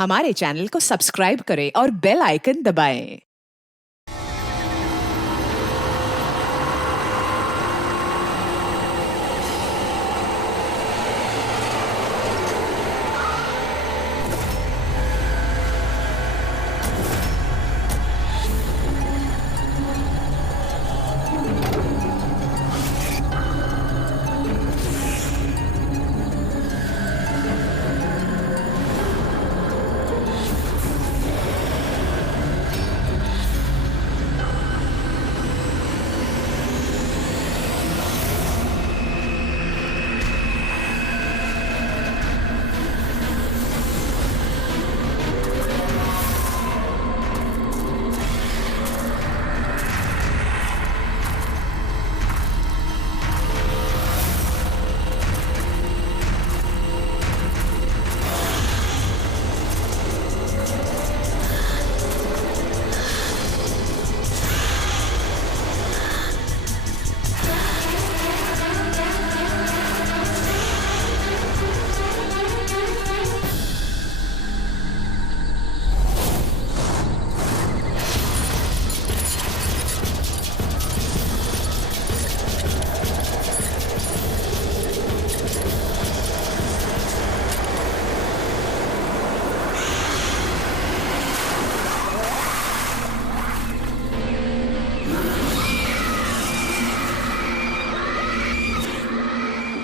हमारे चैनल को सब्सक्राइब करें और बेल आइकन दबाएं।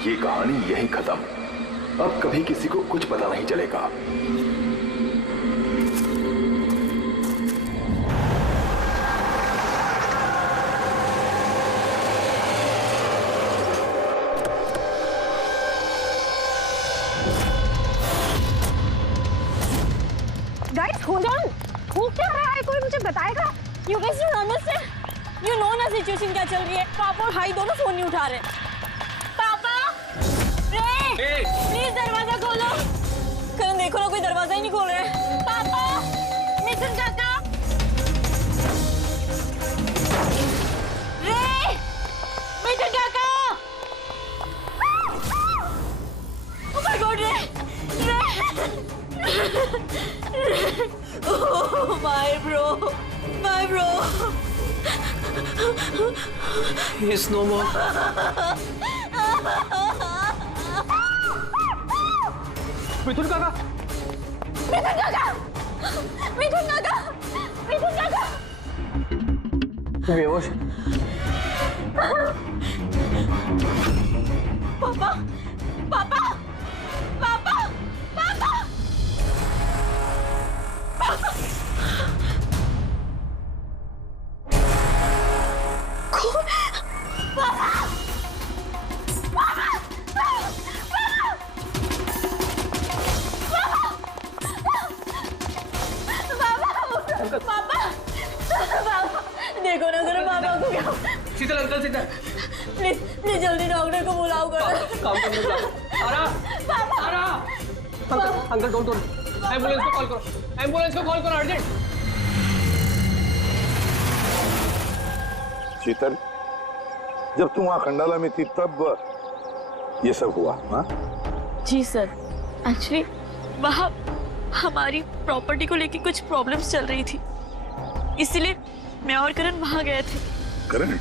ये कहानी यहीं खत्म। अब कभी किसी को कुछ पता नहीं चलेगा। गाइस होल्ड ऑन, हो क्या रहा है? कोई मुझे बताएगा? You guys don't understand. You know ना सिचुएशन क्या चल रही है। पापा और भाई दोनों फोन नहीं उठा रहे। पापा, रे, प्लीज दरवाजा खोलो। करण देखो ना, कोई दरवाजा ही नहीं खोल रहा है। पापा, मिथुन काका, रे, मिथुन काका। Oh my God, रे, oh my bro. He's no more. मिथुन काका, मिथुन काका, मिथुन काका, मिथुन काका। बेहोश। पापा, पापा, पापा, पापा, पापा। कौन? पापा, पापा, पापा, पापा, देखो ना जरा पापा को क्या। शीतल अंकल, शीतल प्लीज प्लीज जल्दी डॉक्टर को बुलाओ करो। काम करने जा। आरा, अंकल डोंट एम्बुलेंस को कॉल करो, एम्बुलेंस को कॉल करो अर्जेंट। शीतल, जब तुम वहां खंडाला में थी तब ये सब हुआ? हाँ जी सर, एक्चुअली वहाँ हमारी प्रॉपर्टी को लेके कुछ प्रॉब्लम्स चल रही थी, इसीलिए मैं और करण वहाँ गए थे। करण?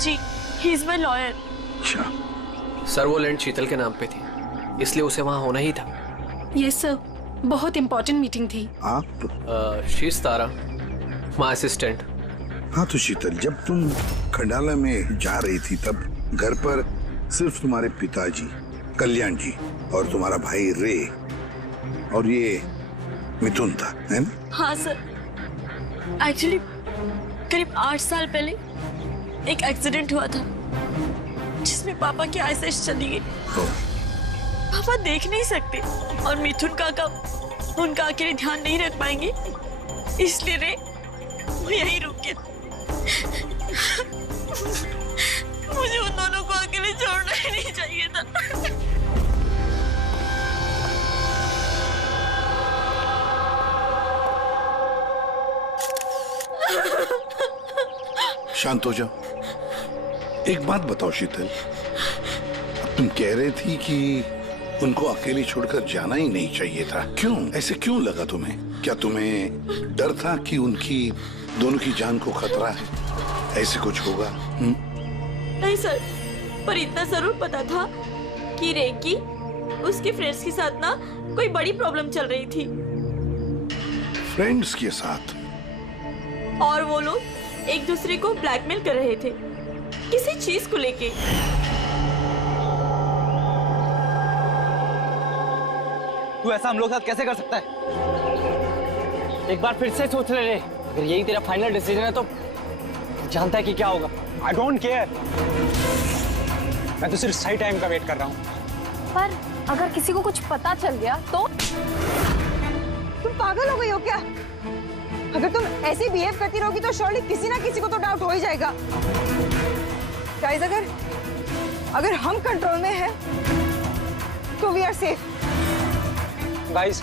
जी, ही इज माय लॉयर। अच्छा। सर वो लैंड शीतल के नाम पे थी, इसलिए उसे वहाँ होना ही था। यस सर, बहुत इंपॉर्टेंट मीटिंग थी। आप? She is Tara, my assistant. हाँ तो शीतल, जब तुम खंडाला में जा रही थी तब घर पर सिर्फ तुम्हारे पिताजी कल्याण जी और तुम्हारा भाई रे और ये मिथुन था, है ना? हाँ सर, एक्चुअली करीब 8 साल पहले एक एक्सीडेंट हुआ था जिसमें पापा की आईसाइट चली गई। पापा देख नहीं सकते और मिथुन काका उनका अकेले ध्यान नहीं रख पाएंगे, इसलिए रे वो यहीं रुक गया। मुझे उन दोनों को अकेले छोड़ना ही नहीं चाहिए था। शांत हो जाओ। एक बात बताओ शीतल, अब तुम कह रही थी कि उनको अकेली छोड़कर जाना ही नहीं चाहिए था। क्यों? ऐसे क्यों लगा तुम्हें? क्या तुम्हें डर था कि उनकी दोनों की जान को खतरा है? ऐसे कुछ होगा? नहीं सर, पर इतना जरूर पता था कि रे की उसके फ्रेंड्स के साथ ना कोई बड़ी प्रॉब्लम चल रही थी। फ्रेंड्स के साथ? और वो लोग एक दूसरे को ब्लैकमेल कर रहे थे किसी चीज को लेके। तू ऐसा हम लोग साथ कैसे कर सकता है? एक बार फिर से सोच ले रे। अगर यही तेरा फाइनल डिसीजन है तो जानता है कि क्या होगा। I don't care. मैं तो सिर्फ सही टाइम का वेट कर रहा हूँ। पर अगर किसी को कुछ पता चल गया तो? तुम पागल हो गई हो क्या? अगर तुम ऐसे बिहेव करती रहोगी तो श्योरली किसी ना किसी को तो डाउट हो ही जाएगा। गाइस, अगर हम कंट्रोल में हैं तो वी आर सेफ। गाइस,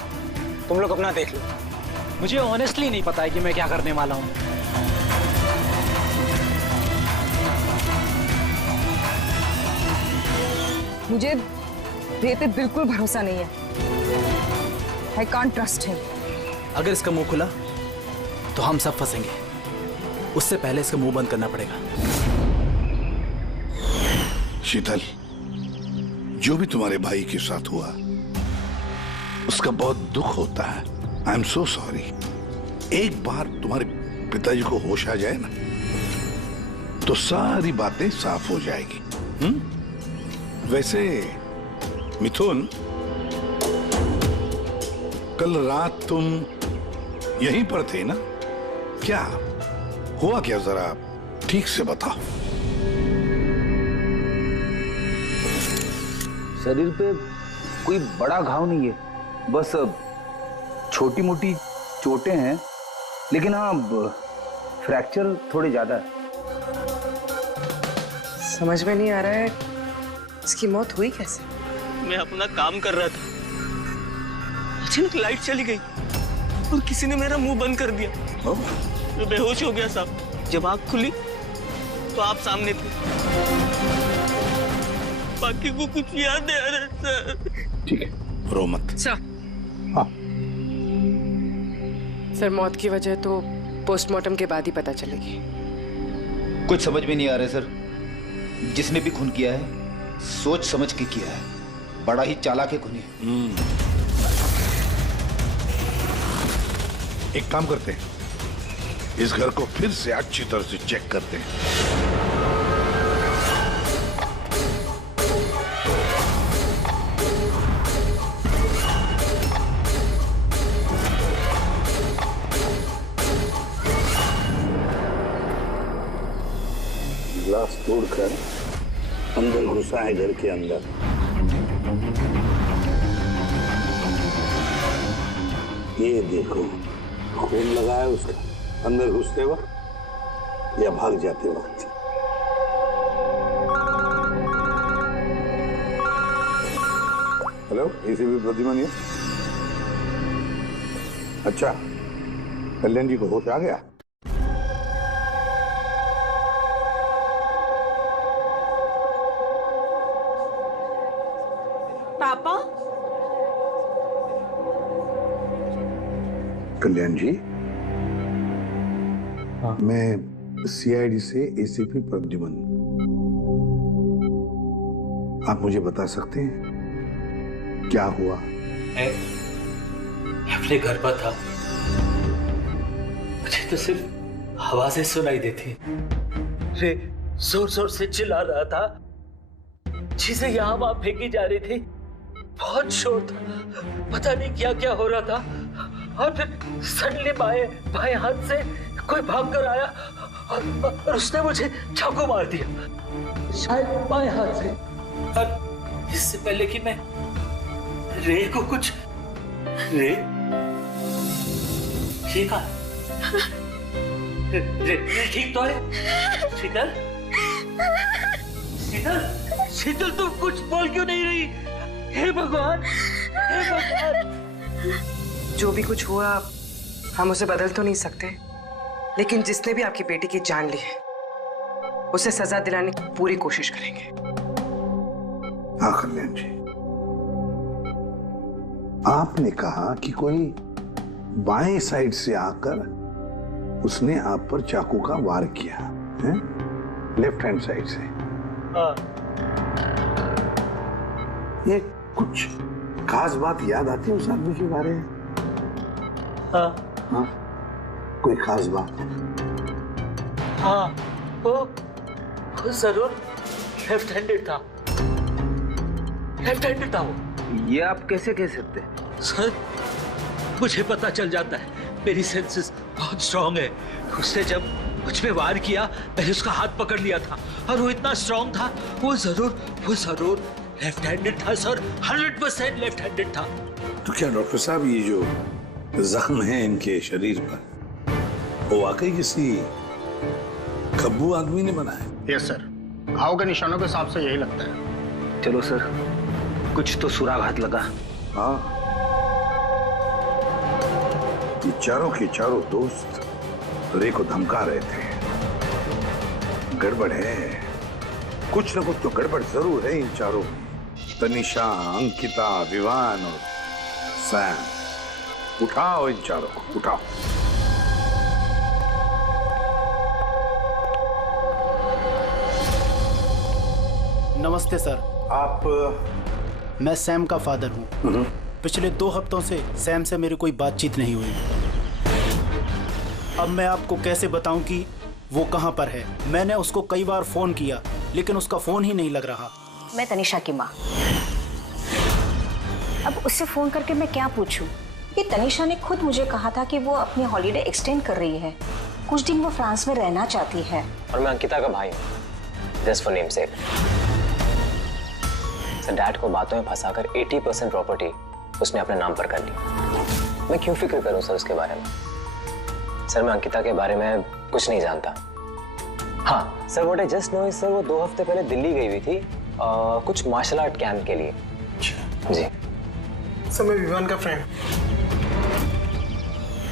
तुम लोग अपना देख लो। मुझे ऑनेस्टली नहीं पता है कि मैं क्या करने वाला हूँ। मुझे रे पे बिल्कुल भरोसा नहीं है। I can't trust him. अगर इसका मुंह खुला तो हम सब फंसेंगे। उससे पहले इसका मुंह बंद करना पड़ेगा। शीतल, जो भी तुम्हारे भाई के साथ हुआ उसका बहुत दुख होता है। I am so sorry. एक बार तुम्हारे पिताजी को होश आ जाए ना तो सारी बातें साफ हो जाएगी। वैसे मिथुन, कल रात तुम यहीं पर थे ना? क्या हुआ? क्या जरा ठीक से बताओ। शरीर पे कोई बड़ा घाव नहीं है, बस छोटी मोटी चोटें हैं, लेकिन हाँ फ्रैक्चर थोड़े ज्यादा है। समझ में नहीं आ रहा है इसकी मौत हुई कैसे? मैं अपना काम कर रहा था, अचानक लाइट चली गई और किसी ने मेरा मुंह बंद कर दिया। मैं बेहोश हो गया साहब। जब आँख खुली तो आप सामने थे। बाकी को कुछ याद नहीं आ रहा सर। ठीक है, रो मत। सर, हाँ, सर मौत की वजह तो पोस्टमार्टम के बाद ही पता चलेगी। कुछ समझ में नहीं आ रहा है सर। जिसने भी खून किया है सोच समझ के किया है, बड़ा ही चालाक है खूनी। एक काम करते हैं, इस घर को फिर से अच्छी तरह से चेक करते हैं। ग्लास तोड़कर अंदर घुसा है घर के अंदर। ये देखो, खून लगा है उसका अंदर घुसते वक्त या भाग जाते वक्त। हेलो, एसीपी प्रद्युमन है। अच्छा, कल्याण जी को होश आ गया? पापा, कल्याण जी, मैं सीआईडी से एसीपी प्रद्युमन। आप मुझे बता सकते हैं क्या हुआ? मैं अपने घर पर था, मुझे तो सिर्फ आवाजें सुनाई देती। रे जोर जोर से चिल्ला रहा था, चीजें यहाँ वहां फेंकी जा रही थी, बहुत शोर था, पता नहीं क्या क्या हो रहा था। और फिर सडनली बाएं हाथ से कोई भाग कर आया और उसने मुझे चाकू मार दिया, शायद बाएं हाथ से। और इससे पहले कि मैं रे को कुछ रे ठीक है? रे ठीक तो है? शीतल, शीतल, शीतल, तुम कुछ बोल क्यों नहीं रही? हे भगवान, हे भगवान। जो भी कुछ हुआ हम उसे बदल तो नहीं सकते, लेकिन जिसने भी आपकी बेटी की जान ली है उसे सजा दिलाने की पूरी कोशिश करेंगे। हाँ कल्याण जी, आपने कहा कि कोई बाएं साइड से आकर उसने आप पर चाकू का वार किया है, लेफ्ट हैंड साइड से। हाँ। ये कुछ खास बात याद आती है उस आदमी के बारे में? हाँ। हाँ, कोई खास बात? हाँ, वो जरूर लेफ्ट हैंडेड था। लेफ्ट हैंडेड था वो। ये आप कैसे कह सकते हैं? सर, मुझे पता चल जाता है, मेरी सेंसेस बहुत स्ट्रांग है। उसने जब मुझ पे वार किया, मैंने उसका हाथ पकड़ लिया था और वो इतना स्ट्रांग था, वो जरूर लेफ्ट हैंडेड था सर, 100% लेफ्ट हैंडेड था। तो क्या डॉक्टर साहब, ये जो जख्म है इनके शरीर पर, वो वाकई किसी खब्बू आदमी ने बनाया? यस सर, घाव के निशानों के हिसाब से यही लगता है। चलो सर, कुछ तो सुराग लगा। हाँ, ये चारों के चारों दोस्त रे को धमका रहे थे। गड़बड़ है, कुछ ना कुछ तो गड़बड़ जरूर है इन चारों में। तनिषा, अंकिता, विवान और सैम। उठाओ इन चारों को, उठाओ। नमस्ते सर। आप? मैं सैम का फादर हूँ। पिछले 2 हफ्तों से सैम से मेरी कोई बातचीत नहीं हुई। अब मैं आपको कैसे बताऊं कि वो कहाँ पर है। मैंने उसको कई बार फोन किया, लेकिन उसका फोन ही नहीं लग रहा। मैं तनिषा की माँ। अब उससे फोन करके मैं क्या पूछूं? ये तनिषा ने खुद मुझे कहा था कि वो अपनी हॉलीडे एक्सटेंड कर रही है, कुछ दिन वो फ्रांस में रहना चाहती है। और मैं अंकिता का भाई हूँ, just for name sec. Sir, dad को बातों में फंसाकर 80% प्रॉपर्टी उसने अपने नाम पर कर ली। मैं क्यों फिक्र करूं सर उसके बारे में? सर, मैं अंकिता के बारे में कुछ नहीं जानता। हाँ sir, what I just know is sir, वो 2 हफ्ते पहले दिल्ली गई हुई थी कुछ मार्शल आर्ट कैंप के लिए। जी सर, मैं विवान का फ्रेंड।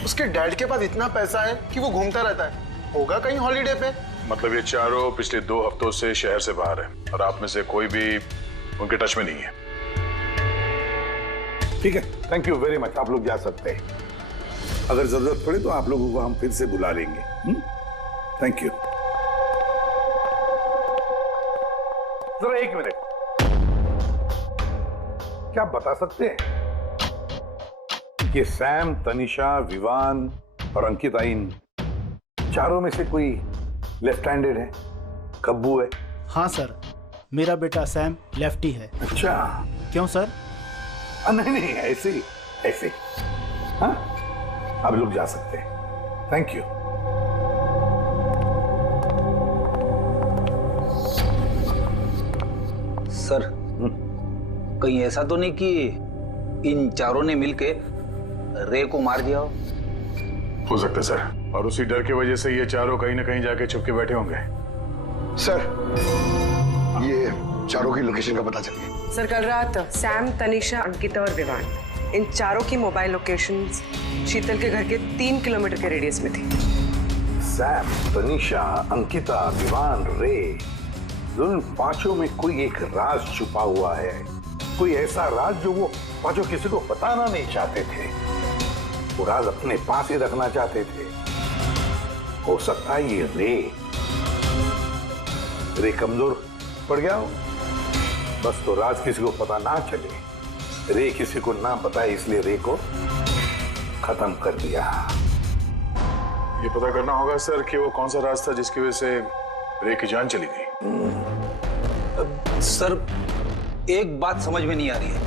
उसके डैड के पास इतना पैसा है कि वो घूमता रहता है। होगा कहीं हॉलीडे पे। मतलब ये चारों पिछले 2 हफ्तों से शहर से बाहर है और आप में से कोई भी उनके टच में नहीं है। ठीक है, थैंक यू वेरी मच। आप लोग जा सकते हैं। अगर जरूरत पड़े तो आप लोगों को हम फिर से बुला लेंगे। Thank you. जरा 1 मिनट, क्या आप बता सकते हैं कि सैम, तनिषा, विवान और अंकिता, इन चारों में से कोई लेफ्ट हैंडेड है, खब्बू है? हाँ सर, मेरा बेटा सैम लेफ्टी है। अच्छा। क्यों सर? नहीं, ऐसे ही, ऐसे। हाँ, आप लोग जा सकते हैं। Thank you. सर, कहीं ऐसा तो नहीं कि इन चारों ने मिलके रे को मार दिया हो सकता है सर, और उसी डर की वजह से ये चारों कहीं ना कहीं जाके छुप के बैठे होंगे। सर, ये चारों की लोकेशन का पता चल गया। सर, कल रात सैम, तनिषा, अंकिता और विवान, इन चारों की मोबाइल लोकेशंस शीतल के घर के 3 किलोमीटर के रेडियस में थी। सैम, तनिषा, अंकिता, विवान, रे, उन पांचों में कोई एक राज छुपा हुआ है। कोई ऐसा राज जो वो पांचों किसी को बताना नहीं चाहते थे। वो राज अपने पास ही रखना चाहते थे। हो सकता है ये रे कमजोर पड़ गया हो, बस तो राज किसी को पता ना चले। रे किसी को ना बताए, इसलिए रे को खत्म कर दिया। ये पता करना होगा सर कि वो कौन सा राज था जिसकी वजह से रे की जान चली गई। सर, एक बात समझ में नहीं आ रही है,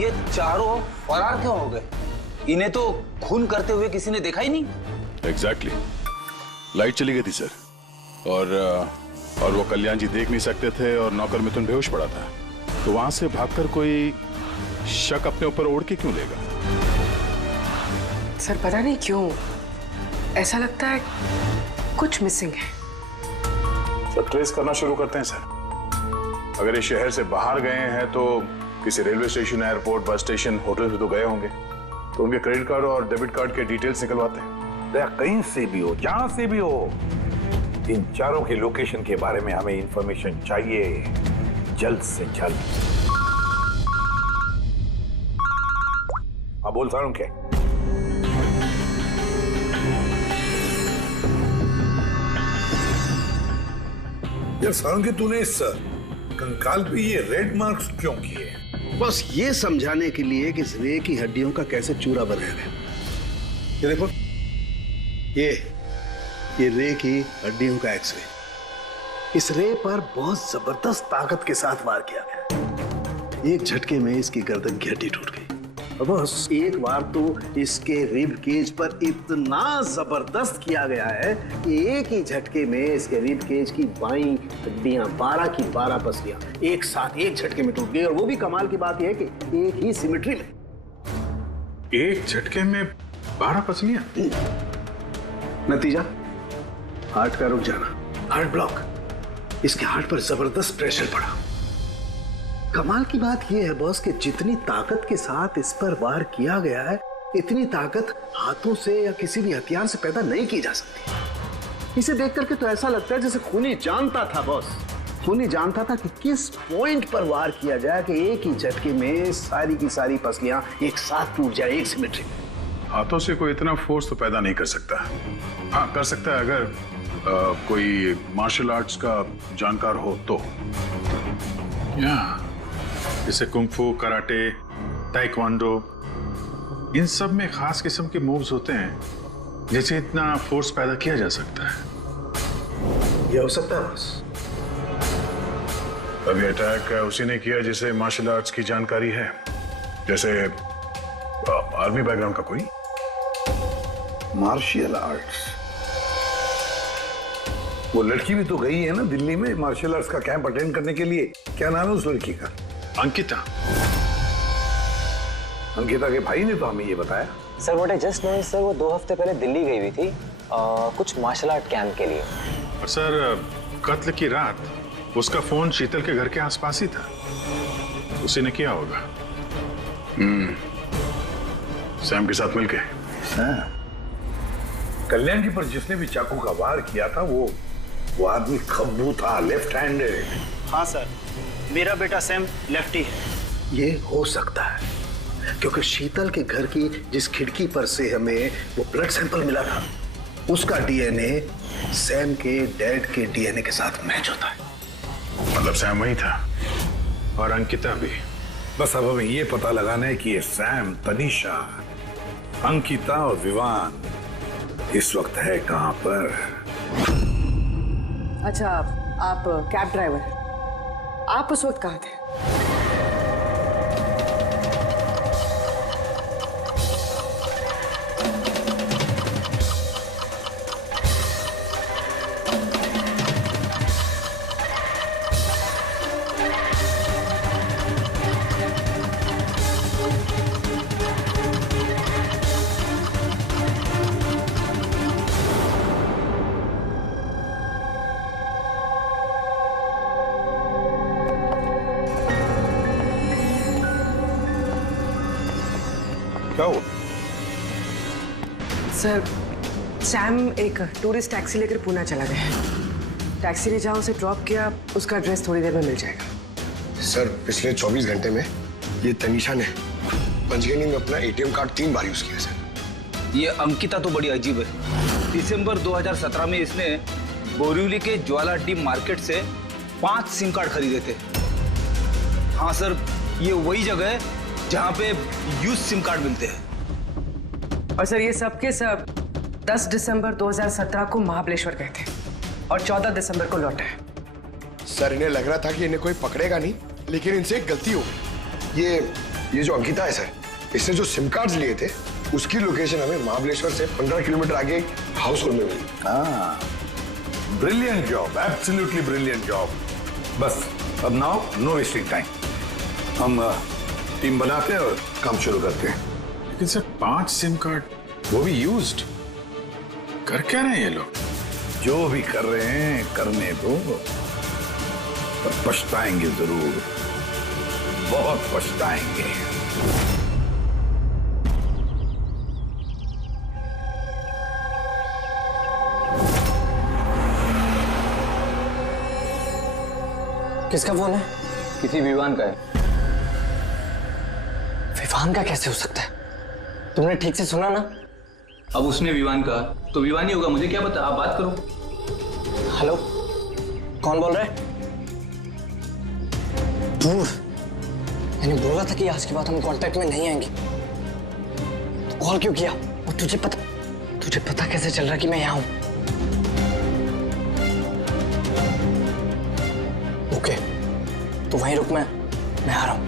ये चारों फरार क्यों हो गए? इन्हें तो खून करते हुए किसी ने देखा ही नहीं। एग्जैक्टली, लाइट चली गई थी सर, और वो कल्याण जी देख नहीं सकते थे और नौकर मिथुन बेहोश पड़ा था, तो वहां से भागकर कोई शक अपने ऊपर ओढ़ के क्यों लेगा? सर, पता नहीं क्यों ऐसा लगता है कुछ मिसिंग है। सब ट्रेस करना शुरू करते हैं सर। अगर ये शहर से बाहर गए हैं तो किसी railway station, airport, bus station, hotel पे तो गए होंगे, तो उनके क्रेडिट कार्ड और डेबिट कार्ड के डिटेल्स निकलवाते हैं। कहीं से भी हो, जहां से भी हो, इन चारों के लोकेशन के बारे में हमें इंफॉर्मेशन चाहिए, जल्द से जल्द। बोल सारुण के। यार सारुण के, तूने इस कंकाल पे ये रेड मार्क्स क्यों किए? बस ये समझाने के लिए कि इस रे की हड्डियों का कैसे चूरा बनाया गया। ये देखो, ये रे की हड्डियों का एक्सरे। इस रे पर बहुत जबरदस्त ताकत के साथ वार किया गया। एक झटके में इसकी गर्दन की हड्डी टूट गई। और बस एक बार तो इसके रिब केज पर इतना जबरदस्त किया गया है कि एक ही झटके में इसके रिब केज की बाईं हड्डियां 12 की 12 पसलियां एक साथ एक झटके में टूट गई। और वो भी कमाल की बात यह है कि एक ही सिमेट्री में। एक झटके में 12 पसलियां? नतीजा हार्ट का रुक जाना, हार्ट ब्लॉक। इसके हार्ट पर जबरदस्त प्रेशर पड़ा। कमाल की बात यह है बॉस कि जितनी ताकत के साथ इस पर वार किया गया है, इतनी ताकत हाथों से या किसी भी हथियार से पैदा नहीं की जा सकती। इसे देख करके तो ऐसा लगता है जैसे खूनी जानता था बॉस, खूनी जानता था कि किस पॉइंट पर वार किया जाए कि एक ही झटके में सारी की सारी पसलियां एक साथ टूट जाए एक सिमेट्री में। हाथों से कोई इतना फोर्स तो पैदा नहीं कर सकता। हाँ, कर सकता है अगर कोई मार्शल आर्ट्स का जानकार हो तो। जैसे कुंग-फू, कराटे, ताइक्वांडो, इन सब में खास किस्म के मूव्स होते हैं जिससे इतना फोर्स पैदा किया जा सकता है। ये हो सकता है बस। अभी अटैक उसी ने किया जिसे मार्शल आर्ट्स की जानकारी है, जैसे आर्मी बैकग्राउंड का कोई। Martial arts? वो लड़की भी तो गई है ना दिल्ली में मार्शल आर्ट्स का कैंप अटेंड करने के लिए। क्या नाम है उस लड़की का? अंकिता। अंकिता के भाई ने तो हमें ये बताया। Sir what I just know sir, वो 2 हफ्ते पहले दिल्ली गई हुई थी कुछ मार्शल आर्ट कैंप के लिए। और सर, कत्ल की रात उसका फोन शीतल के घर के आसपास ही था। उसी ने किया होगा। सैम के साथ मिलके। कल्याण जी पर जिसने भी चाकू का वार किया था वो आदमी खब्बू था, लेफ्ट हैंडेड। हाँ सर, मेरा बेटा सैम लेफ्टी है। ये हो सकता है क्योंकि शीतल के घर की जिस खिड़की पर से हमें वो ब्लड सैंपल मिला था, उसका डीएनए सैम के डैड के डीएनए के साथ मैच होता है। मतलब सैम वही था और अंकिता भी। बस अब हमें ये पता लगाना है कि ये सैम, तनीषा, अंकिता और विवान इस वक्त है कहां पर। अच्छा, आप कैब ड्राइवर हैं। आप उस वक्त कहाँ थे? क्या हुआ? सर, सैम एक टूरिस्ट टैक्सी लेकर पूना चला गया है। टैक्सी ने जहाँ उसे ड्रॉप किया, उसका एड्रेस थोड़ी देर में मिल जाएगा। सर, पिछले 24 घंटे में ये तनीषा ने पंचगनी में अपना एटीएम कार्ड 3 बार यूज किया सर। ये अंकिता तो बड़ी अजीब है। दिसंबर 2017 में इसने बोरिवली के ज्वाला डी मार्केट से 5 सिम कार्ड खरीदे थे। हाँ सर, ये वही जगह है जहाँ पे यूज सिम कार्ड मिलते हैं। और सर, ये सब के सब 10 दिसंबर 2017 को महाबलेश्वर गए थे और 14 दिसंबर को लौटे। सर, इन्हें लग रहा था कि इन्हें कोई पकड़ेगा नहीं, लेकिन इनसे एक गलती हो गई। ये जो अंकिता है सर, इसने जो सिम कार्ड्स लिए थे उसकी लोकेशन हमें महाबलेश्वर से 15 किलोमीटर आगे हाउस होल्ड में मिली। हाँ, brilliant job, absolutely brilliant job. बस अब नाउ नो वेस्टिंग टाइम, हम टीम बनाते हैं और काम शुरू करते हैं। लेकिन सर 5 सिम कार्ड, वो भी यूज्ड, कर क्या रहे हैं ये लोग? जो भी कर रहे हैं करने दो, पर पछताएंगे जरूर, बहुत पछताएंगे। किसका फोन है? किसी विवान का है। विवान का कैसे हो सकता है? तुमने ठीक से सुना ना? अब उसने विवान कहा तो विवान ही होगा, मुझे क्या पता, आप बात करो। हेलो, कौन बोल रहा है? ध्रुव, मैंने बोला था कि आज के बाद हम कांटेक्ट में नहीं आएंगे, तो कॉल क्यों किया? और तुझे पता कैसे चल रहा कि मैं यहाँ हूँ? ओके, तो वहीं रुक, मैं आ रहा हूँ।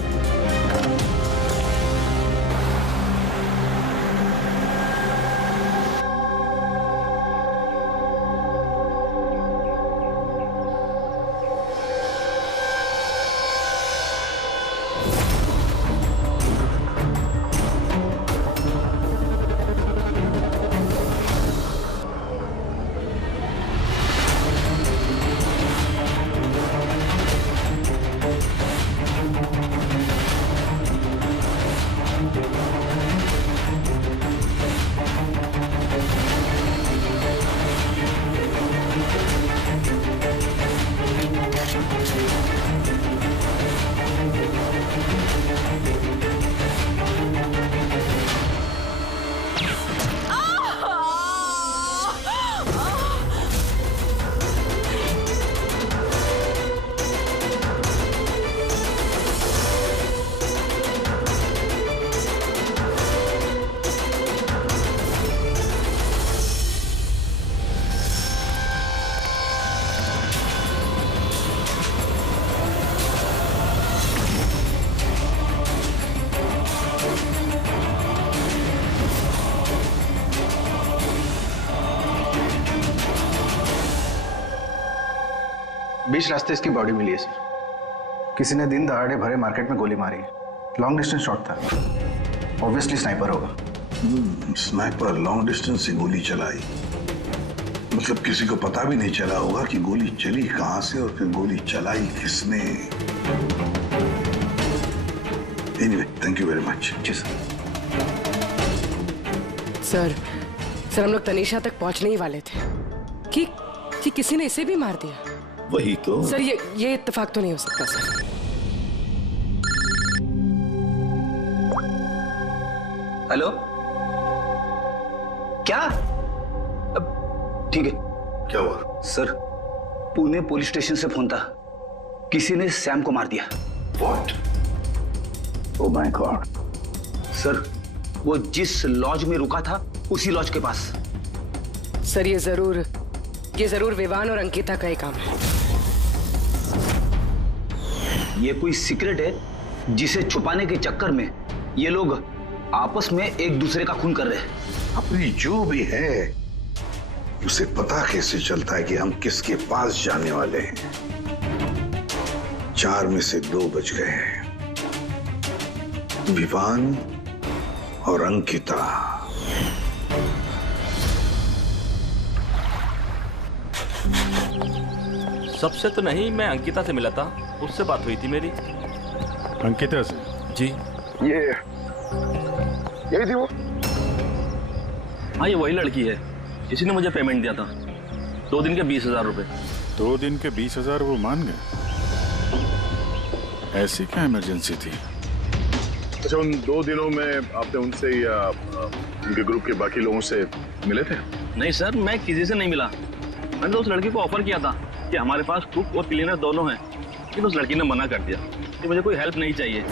बीच रास्ते इसकी बॉडी मिली है सर। किसी ने दिन दहाड़े भरे मार्केट में गोली मारी है। लॉन्ग डिस्टेंस शॉट था, ऑब्वियसली स्नाइपर होगा। स्नाइपर लॉन्ग डिस्टेंस से गोली चलाई, मतलब किसी को पता भी नहीं चला होगा कि गोली चली कहां से और फिर गोली चलाई किसने। Anyway, thank you very much. जी सर। सर हम लोग तनीषा तक पहुंचने ही वाले थे कि किसी ने इसे भी मार दिया। वही तो सर, ये इत्तेफाक तो नहीं हो सकता सर। हेलो, क्या? ठीक है। क्या हुआ? सर, पुणे पुलिस स्टेशन से फोन था, किसी ने सैम को मार दिया। What? Oh my God. Sir, वो जिस लॉज में रुका था उसी लॉज के पास। सर, ये जरूर विवान और अंकिता का ही काम है। ये कोई सीक्रेट है जिसे छुपाने के चक्कर में ये लोग आपस में एक दूसरे का खून कर रहे हैं। अपनी जो भी है उसे पता कैसे चलता है कि हम किसके पास जाने वाले हैं? 4 में से 2 बच गए हैं, विवान और अंकिता। सबसे तो नहीं, मैं अंकिता से मिला था, उससे बात हुई थी मेरी। अंकिता से? जी। यही थी वो? हाँ, ये वही लड़की है, इसी ने मुझे पेमेंट दिया था, 2 दिन के 20,000 रुपए। 2 दिन के 20,000 वो मान गए? ऐसी क्या इमरजेंसी थी? अच्छा, उन 2 दिनों में आपने उनसे या उनके ग्रुप के बाकी लोगों से मिले थे? नहीं सर, मैं किसी से नहीं मिला। मैंने तो उस लड़की को ऑफर किया था कि हमारे पास कुक और क्लीनर दोनों हैं, लेकिन उस लड़की ने मना कर दिया कि मुझे कोई हेल्प नहीं चाहिए।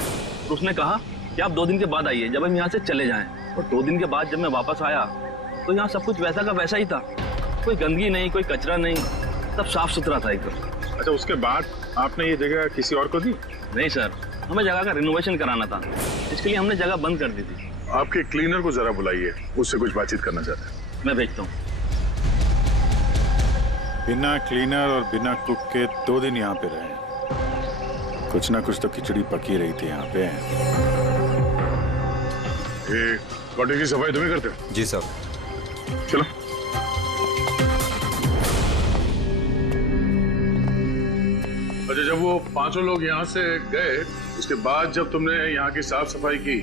तो उसने कहा कि आप 2 दिन के बाद आइए, जब हम यहाँ से चले जाएं। और 2 दिन के बाद जब मैं वापस आया तो यहाँ सब कुछ वैसा का वैसा ही था, कोई गंदगी नहीं, कोई कचरा नहीं, सब साफ सुथरा था एकदम। अच्छा, उसके बाद आपने ये जगह किसी और को दी? नहीं सर, हमें जगह का रिनोवेशन कराना था, इसके लिए हमने जगह बंद कर दी थी। आपके क्लीनर को जरा बुलाइए, उससे कुछ बातचीत करना चाहते हैं। मैं भेजता हूँ। बिना क्लीनर और बिना कुक के 2 दिन यहाँ पे रहे, कुछ ना कुछ तो खिचड़ी पकी रही थी यहाँ पे। ये कॉटेज की सफाई तुम ही करते हो? जी सर। चलो। अच्छा, जब वो 5 लोग यहाँ से गए, उसके बाद जब तुमने यहाँ की साफ सफाई की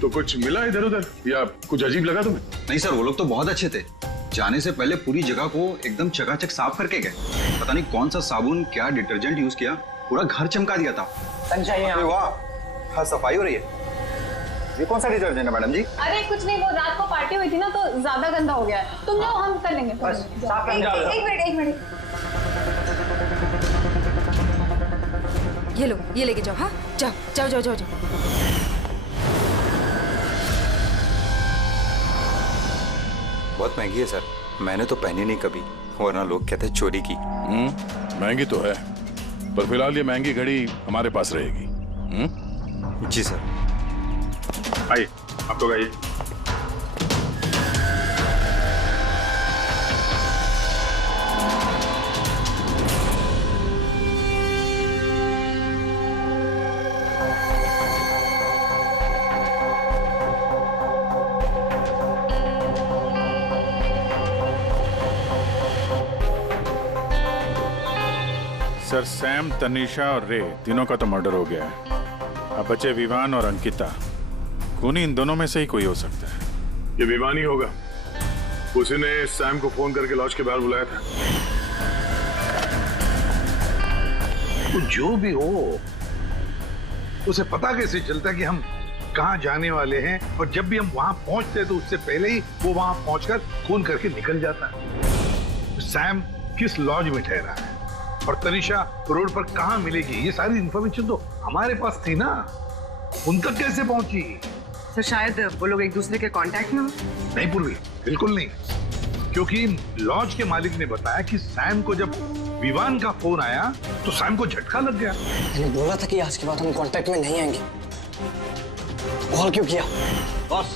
तो कुछ मिला इधर उधर या कुछ अजीब लगा तुम्हें? नहीं सर, वो लोग तो बहुत अच्छे थे, जाने से पहले पूरी जगह को एकदम चकाचक साफ करके गए। पता नहीं कौन सा साबुन, क्या डिटर्जेंट यूज किया, पूरा घर चमका दिया था। वाह, हाँ, सफाई हो रही है। ये कौन सा डिटर्जेंट है मैडम जी? अरे कुछ नहीं, वो रात को पार्टी हुई थी ना तो ज्यादा गंदा हो गया है। तुम जाओ, हम कर लेंगे। बस साफ कर एक मिनट, एक मिनट। ये लो, ये लेके जाओ। हाँ, जाओ जाओ जाओ जाओ जाओ। बहुत महंगी है सर, मैंने तो पहनी नहीं कभी, वरना लोग कहते हैं चोरी की। महंगी तो है, पर फिलहाल ये महंगी घड़ी हमारे पास रहेगी। जी सर। आइए, आप लोग आइए। सर, सैम, तनीषा और रे तीनों का तो मर्डर हो गया है। अब बचे विवान और अंकिता। खूनी इन दोनों में से ही कोई हो सकता है। ये विवान ही होगा, उसी ने सैम को फोन करके लॉज के बाहर बुलाया था। तो जो भी हो, उसे पता कैसे चलता है कि हम कहाँ जाने वाले हैं, और जब भी हम वहां पहुंचते हैं तो उससे पहले ही वो वहां पहुंचकर फोन करके निकल जाता है। सैम किस लॉज में ठहरा है और तनीषा रोड पर कहाँ मिलेगी, ये सारी इंफॉर्मेशन तो हमारे पास थी ना, उन तक कैसे पहुंची? सर शायद वो लोग एक दूसरे के कांटेक्ट में हो। नहीं पूर्वी, बिल्कुल नहीं, क्योंकि लॉज के मालिक ने बताया कि सैम को जब विवान का फोन आया तो सैम को झटका लग गया। मैंने बोला था कि आज के बाद हम कांटेक्ट में नहीं आएंगे। कॉल क्यों किया? बॉस,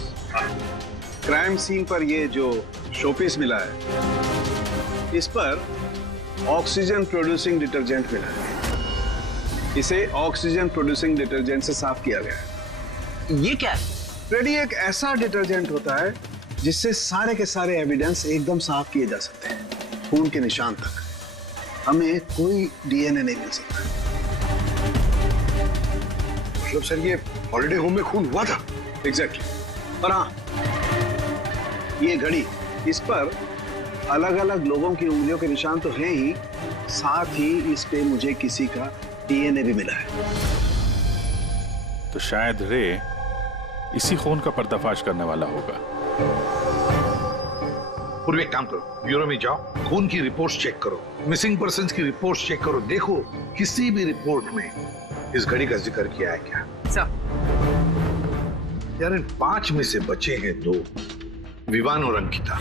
क्राइम सीन पर ये जो शोपीस मिला है, इस पर ऑक्सीजन प्रोड्यूसिंग डिटर्जेंट मिला है। इसे ऑक्सीजन प्रोड्यूसिंग डिटर्जेंट से साफ किया गया है। ये क्या है? फ्रेडी, एक ऐसा डिटर्जेंट होता है जिससे सारे के सारे एविडेंस एकदम साफ किए जा सकते हैं, खून के निशान तक। हमें कोई डीएनए नहीं मिल सकता। मतलब सर, ये हॉलिडे होम में खून हुआ था? एग्जैक्टली। और हाँ, ये घड़ी, इस पर अलग अलग लोगों की उंगलियों के निशान तो हैं ही, साथ ही इस पे मुझे किसी का डीएनए भी मिला है। तो शायद रे इसी खून का पर्दाफाश करने वाला होगा। पूर्व एक काम करो, ब्यूरो में जाओ, खून की रिपोर्ट्स चेक करो, मिसिंग पर्सन्स की रिपोर्ट्स चेक करो, देखो किसी भी रिपोर्ट में इस घड़ी का जिक्र किया है क्या। यार, इन 5 में से बचे हैं 2, विवान और अंकिता।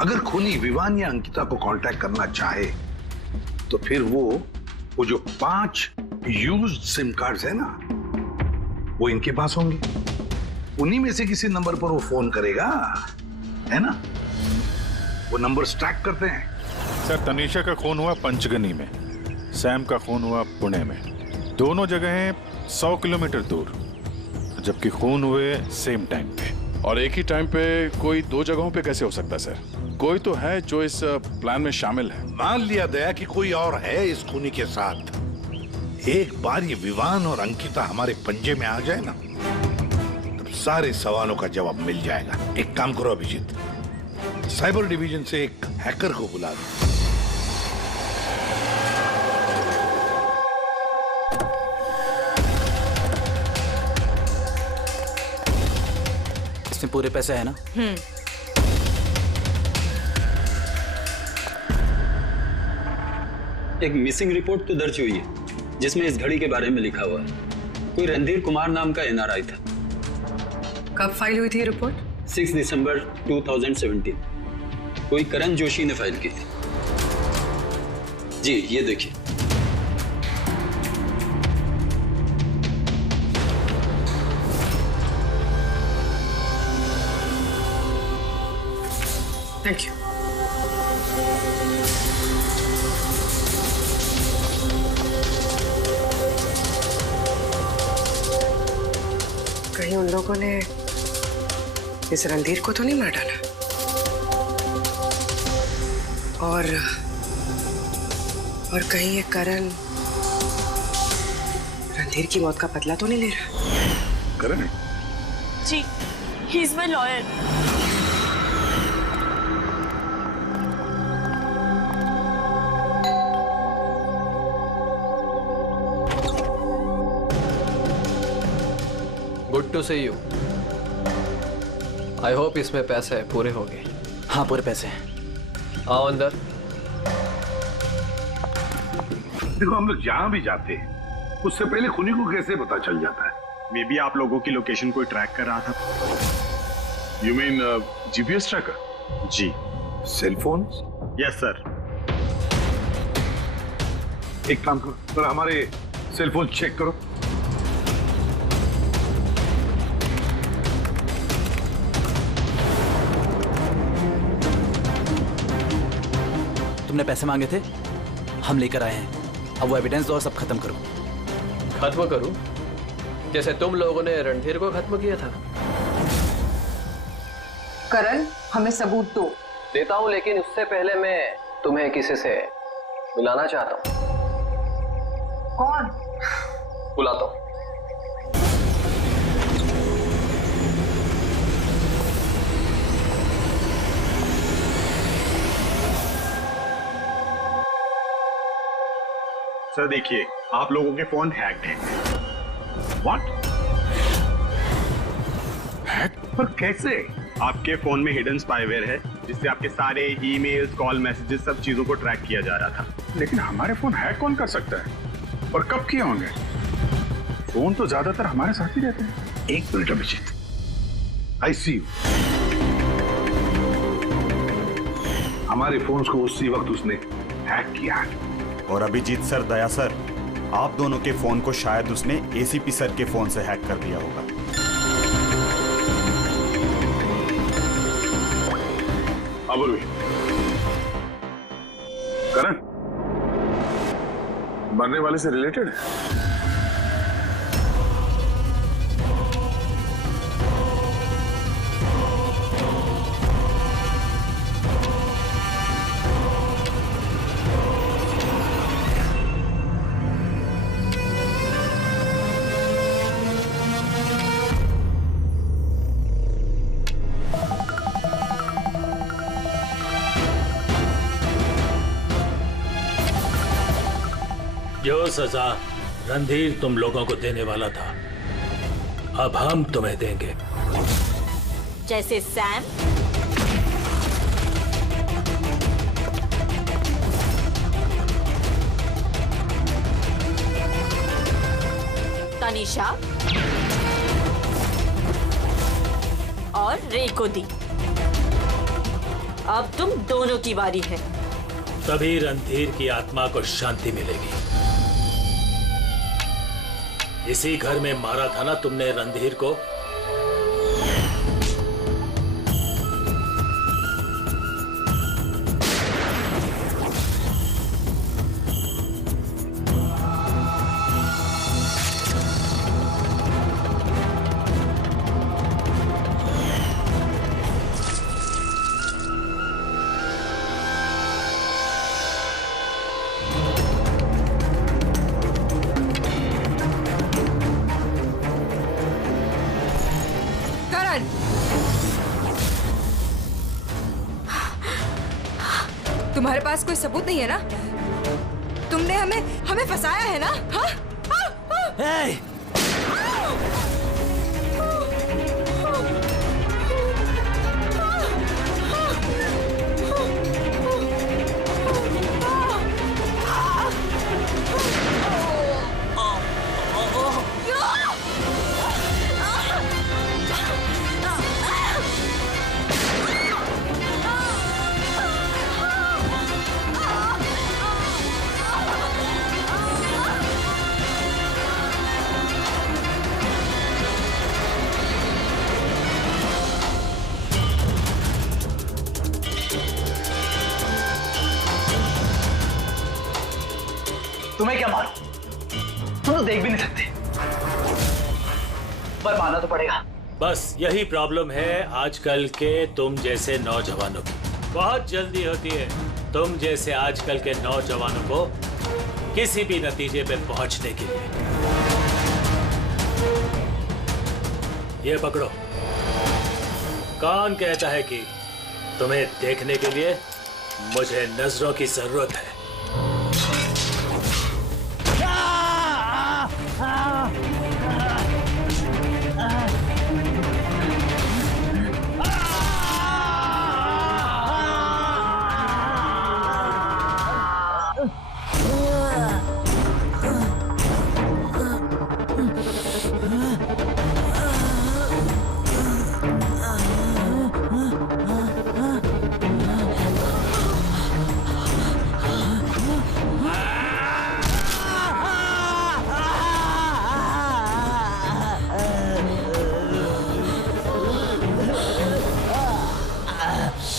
अगर खूनी विवान या अंकिता को कांटेक्ट करना चाहे तो फिर वो जो 5 यूज्ड सिम कार्ड्स है ना, वो इनके पास होंगे। उन्हीं में से किसी नंबर पर वो फोन करेगा, है ना? वो नंबर ट्रैक करते हैं। सर, तनीषा का खून हुआ पंचगनी में, सैम का खून हुआ पुणे में। दोनों जगहें 100 किलोमीटर दूर, जबकि खून हुए सेम टाइम पे। और एक ही टाइम पे कोई 2 जगहों पे कैसे हो सकता है सर? कोई तो है जो इस प्लान में शामिल है। मान लिया गया कि कोई और है इस खूनी के साथ। एक बार ये विवान और अंकिता हमारे पंजे में आ जाए ना, तब सारे सवालों का जवाब मिल जाएगा। एक काम करो अभिजीत, साइबर डिवीजन से एक हैकर को बुला दो। इसमें पूरे पैसे है ना? एक मिसिंग रिपोर्ट तो दर्ज हुई है जिसमें इस घड़ी के बारे में लिखा हुआ है। कोई रणधीर कुमार नाम का एनआरआई था। कब फाइल हुई थी रिपोर्ट? 6 दिसंबर 2017। कोई करण जोशी ने फाइल की थी। जी ये देखिए। Thank you. कहीं उन लोगों ने इस रणधीर को तो नहीं मार डाला? और कहीं ये करण रणधीर की मौत का बदला तो नहीं ले रहा? करण? जी, he is my lawyer. Good to see you. I hope इसमें पैसे पूरे होंगे। हाँ पूरे पैसे हैं। आओ अंदर। देखो हम लोग जहां भी जाते हैं उससे पहले खुनी को कैसे पता चल जाता है? मे बी आप लोगों की लोकेशन कोई ट्रैक कर रहा था। You mean GPS tracker? जी। Cell phone? Yes sir. एक काम करो, तो हमारे सेल फोन चेक करो। तुमने पैसे मांगे थे, हम लेकर आए हैं। अब वो एविडेंस दो और सब खत्म करो। खत्म करूं? जैसे तुम लोगों ने रणधीर को खत्म किया था। करण, हमें सबूत दो। देता हूं, लेकिन उससे पहले मैं तुम्हें किसी से मिलाना चाहता हूं। कौन? बुलाता हूं। सर देखिए, आप लोगों के फोन हैक्ड हैं। व्हाट? हैक? पर कैसे? आपके फोन में हिडन स्पाईवेयर है जिससे आपके सारे ईमेल्स, कॉल मैसेजेस, सब चीजों को ट्रैक किया जा रहा था। लेकिन हमारे फोन हैक कौन कर सकता है? और कब किए होंगे? फोन तो ज्यादातर हमारे साथ ही रहते हैं। एक minute Abhijit, I see you. हमारे फोन को उसी वक्त उसने हैक किया है। और अभिजीत सर, दया सर, आप दोनों के फोन को शायद उसने एसीपी सर के फोन से हैक कर दिया होगा। करण मरने वाले से रिलेटेड है? जो सजा रणधीर तुम लोगों को देने वाला था, अब हम तुम्हें देंगे। जैसे सैम, तनिषा और रे को दी। अब तुम दोनों की बारी है। तभी रणधीर की आत्मा को शांति मिलेगी। इसी घर में मारा था ना तुमने रणधीर को? तुम्हारे पास कोई सबूत नहीं है ना? तुमने हमें फंसाया है ना? हाँ? hey! तुम्हें क्या मारो? तुम तो देख भी नहीं सकते, पर मानना तो पड़ेगा। बस यही प्रॉब्लम है आजकल के तुम जैसे नौजवानों की। बहुत जल्दी होती है तुम जैसे आजकल के नौजवानों को किसी भी नतीजे पे पहुंचने के लिए। ये पकड़ो। कौन कहता है कि तुम्हें देखने के लिए मुझे नजरों की जरूरत है?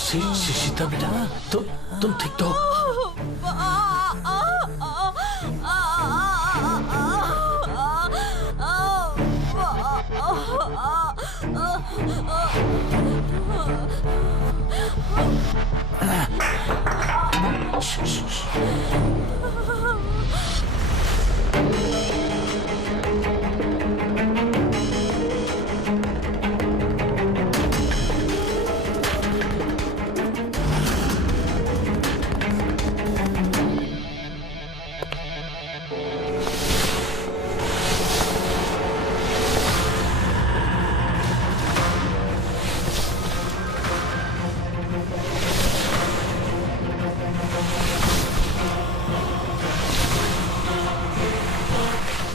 शीतल बेटा, तुम ठीक तो हो?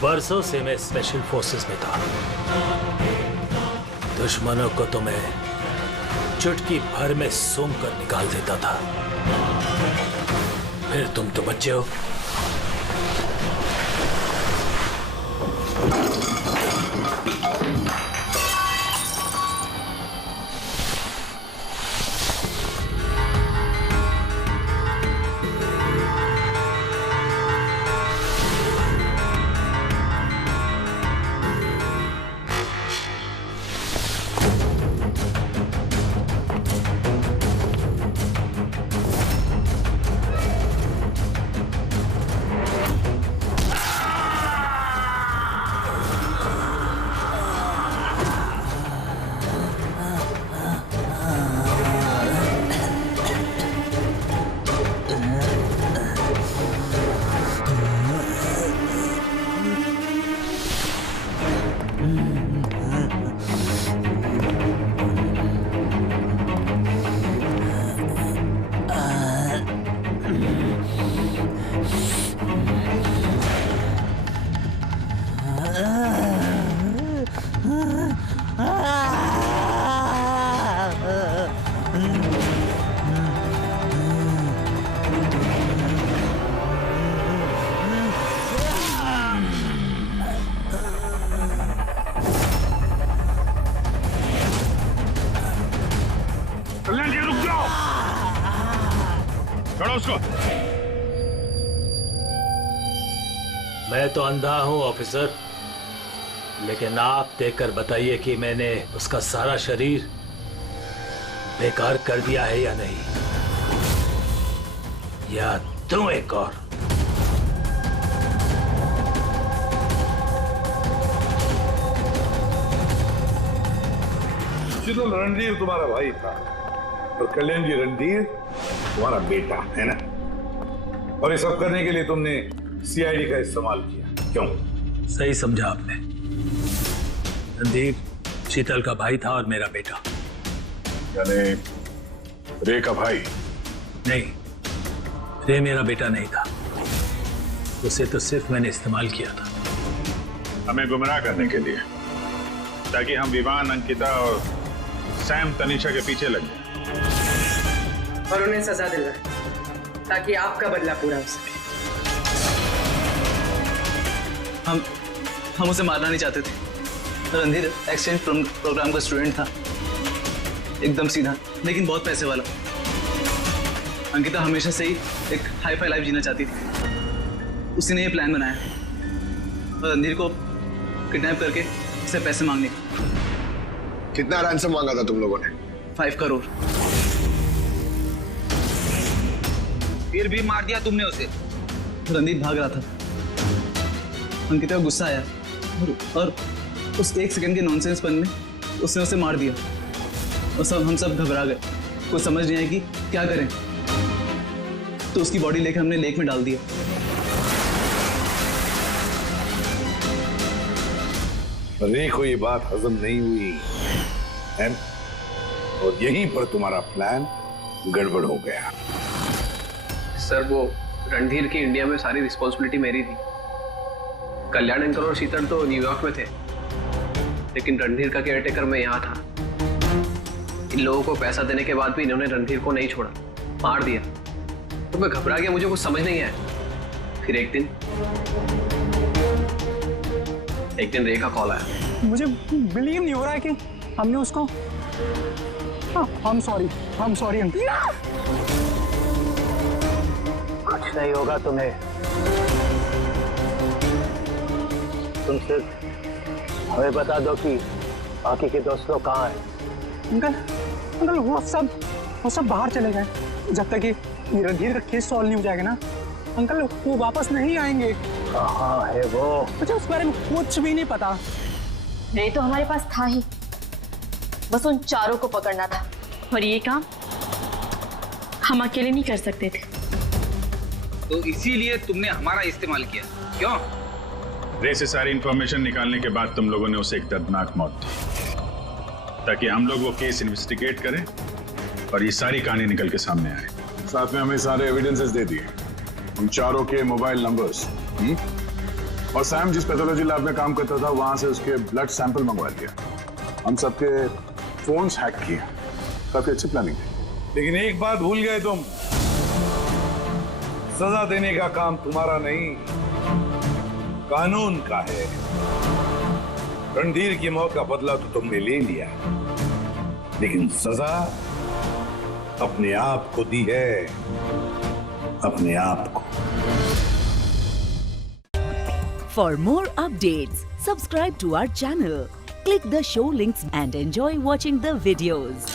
बरसों से मैं स्पेशल फोर्सेस में था। दुश्मनों को तो मैं चुटकी भर में सूंघ कर निकाल देता था। फिर तुम तो बच्चे हो। उसको। मैं तो अंधा हूं ऑफिसर, लेकिन आप देखकर बताइए कि मैंने उसका सारा शरीर बेकार कर दिया है या नहीं, या दूं एक और? शीतल, रणधीर तुम्हारा भाई था और कल्याण जी रणधीर तुम्हारा बेटा है ना, और ये सब करने के लिए तुमने सीआईडी का इस्तेमाल किया, क्यों? सही समझा आपने। रणधीर शीतल का भाई था और मेरा बेटा। यानी रे का भाई? नहीं, रे मेरा बेटा नहीं था, उसे तो सिर्फ मैंने इस्तेमाल किया था। हमें गुमराह करने के लिए, ताकि हम विवान, अंकिता और सैम तनीषा के पीछे लग जाए और उन्हें सजा दिलवाए, ताकि आपका बदला पूरा हो सके। हम उसे मारना नहीं चाहते थे। रणधीर एक्सचेंज प्रोग्राम का स्टूडेंट था, एकदम सीधा लेकिन बहुत पैसे वाला। अंकिता हमेशा से ही एक हाई फाई लाइफ जीना चाहती थी, उसी ने ये प्लान बनाया और रणधीर को किडनैप करके उससे पैसे मांगने। कितना रैंसम मांगा था तुम लोगों ने? 5 करोड़। फिर भी मार दिया तुमने उसे? रणधीर भाग रहा था, अंकिता को गुस्सा आया और उस 1 सेकंड के नॉनसेंस पन में उसने उसे मार दिया और हम सब घबरा गए, कुछ समझ नहीं आया कि क्या करें। तो उसकी बॉडी लेकर हमने लेक में डाल दिया। रे को ये बात हजम नहीं हुई है, और यहीं पर तुम्हारा प्लान गड़बड़ हो गया। सर, वो रणधीर की इंडिया में सारी रिस्पॉन्सिबिलिटी मेरी थी। कल्याण अंकल और शीतल तो न्यूयॉर्क में थे, लेकिन रणधीर का केयरटेकर मैं यहाँ था। इन लोगों को पैसा देने के बाद भी इन्होंने रणधीर को नहीं छोड़ा, मार दिया। तो मैं घबरा गया, मुझे कुछ समझ नहीं आया। फिर एक दिन रे का कॉल आया। मुझे बिलीव नहीं हो रहा है कि हमने उसको I'm sorry अंकल। कुछ नहीं होगा तुम्हें। तुम सिर्फ हमें बता दो कि बाकी के दोस्त लोग कहाँ हैं। अंकल वो सब बाहर चले गए। जब तक ये रणधीर का केस सॉल्व नहीं हो जाएगा ना अंकल, वो वापस नहीं आएंगे। कहाँ है वो? मुझे उस बारे में कुछ भी नहीं पता। रे तो हमारे पास था ही, बस उन चारों को पकड़ना था, और ये काम हम अकेले नहीं कर सकते थे। तो इसीलिए तुमने हमारा इस्तेमाल किया, क्यों? रे से सारी इंफॉर्मेशन निकालने के बाद तुम लोगों ने उसे एक दर्दनाक मौत दी, ताकि हम लोग वो केस इन्वेस्टिगेट करें और ये सारी कहानी निकल के सामने आए। साथ में हमें सारे एविडेंसेस दे दिए, उन चारों के मोबाइल नंबर्स, और सैम जिस पैथोलॉजी लैब में काम करता था वहां से उसके ब्लड सैंपल मंगवा लिया। हम सबके फोन्स हैक किए। काफी अच्छी प्लानिंग थी। लेकिन एक बात भूल गए तुम, सजा देने का काम तुम्हारा नहीं, कानून का है। रणधीर की मौत का बदला तो तुमने ले लिया, लेकिन सजा अपने आप को दी है, अपने आप को। For more updates, subscribe to our channel, click the show links and enjoy watching the videos.